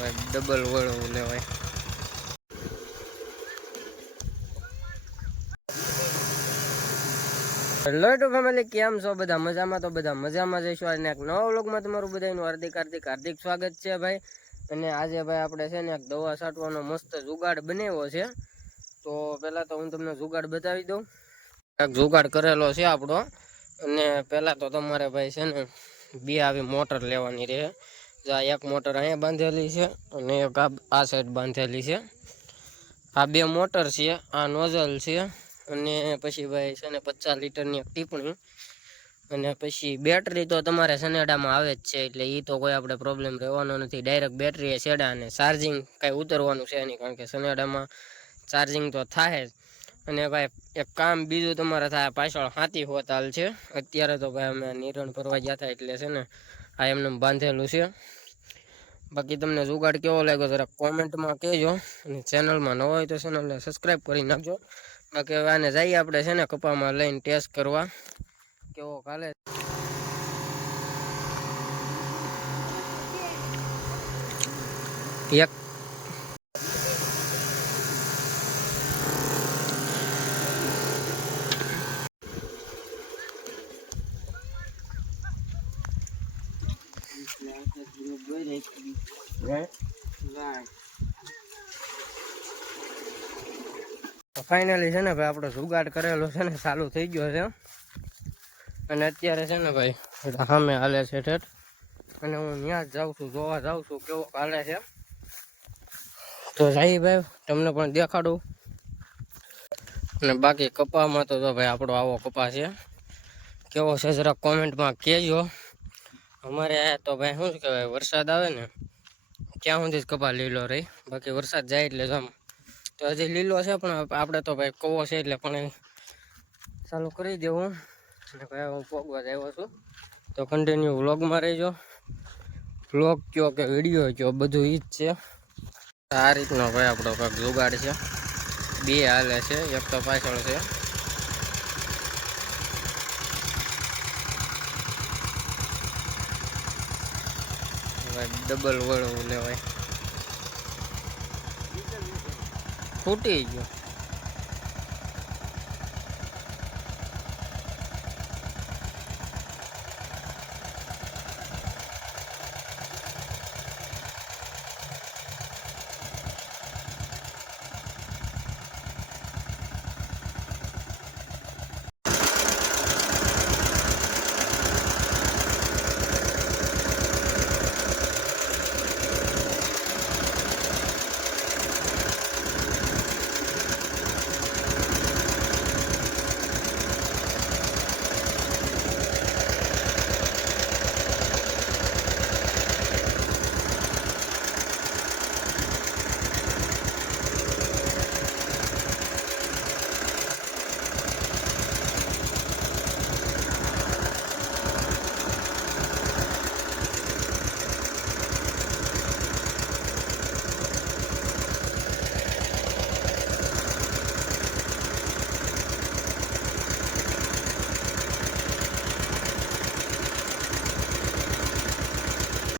Double વળવું લેવાય. Hello two family, કેમ છો બધા? મજામાં? તો બધા મજામાં જઈશું. આજને એક નવા વ્લોગમાં તમારું બધાનું હાર્દિક સ્વાગત છે ભાઈ. અને આજે ભાઈ આપણે છે ને એક દવા છાંટવાનો મસ્ત જુગાડ બનાવ્યો છે. તો પહેલાં તો હું તમને જુગાડ બતાવી દઉં. એક જુગાડ કરેલો છે આપણો. અને પહેલાં તો તમારે ભાઈ છે ને બે આવી મોટર લેવાની રહે. આ એક મોટર અહીંયા બાંધેલી છે અને એક આ સાઈડ બાંધેલી છે. આ બે મોટર છે, આ નોઝલ છે. અને પછી ભાઈ છે ને 50 લીટરની એક ટીપણી. અને પછી બેટરી તો તમારે સનેડામાં આવે જ છે, એટલે એ તો કોઈ આપણે પ્રોબ્લેમ રહેવાનો નથી. ડાયરેક્ટ બેટરી એ સેડા અને ચાર્જિંગ કાંઈ ઉતરવાનું છે નહીં, કારણ કે સનેડામાં ચાર્જિંગ તો થાય જ. અને ભાઈ એક કામ બીજું તમારે થાય, પાછળ હાથી હોતાલ છે. અત્યારે તો ભાઈ અમે નિરણ ભરવા ગયા હતા, એટલે છે ને આ એમને બાંધેલું છે. બાકી તમને જુગાડ કેવો લાગ્યો જરા કોમેન્ટમાં કહેજો. અને ચેનલમાં ન હોય તો ચેનલને સબસ્ક્રાઈબ કરી નાખજો. બાકી હવે આને જઈએ આપણે છે ને કપામાં લઈને ટેસ્ટ કરવા કેવો કાલે. એક ફાઇનલી છે ને ભાઈ આપણો જુગાડ કરેલો છે ને ચાલુ થઈ ગયો છે. અને અત્યારે છે ને ભાઈ સામે હાલે છે ઠેઠ. અને હું ત્યાં જ જાઉં છું, જોવા જાઉં છું કેવો હાલે છે. તો જાય ભાઈ તમને પણ દેખાડું. અને બાકી કપામાં તો ભાઈ આપણો આવો કપા છે. કેવો છે જરા કોમેન્ટમાં કહેજો. અમારે તો ભાઈ શું કહેવાય, વરસાદ આવે ને ત્યાં સુધી જ કપા લીલો રહી. બાકી વરસાદ જાય એટલે જમ તો હજી લીલો છે, પણ આપણે તો ભાઈ કવો છે એટલે પણ ચાલુ કરી દેવું. અને ભાઈ હું પોગવા જ આવ્યો છું, તો કન્ટિન્યુ વ્લોગમાં રહીજો. વ્લોગ કયો કે વિડીયો કયો, બધું ઈ જ છે. આ રીતનો ભાઈ આપણો કંઈક જુગાડ છે. બે હાલે છે, એક તો પાછળ છે. ડબલ વળવું લેવાય. ફૂટી ગયો.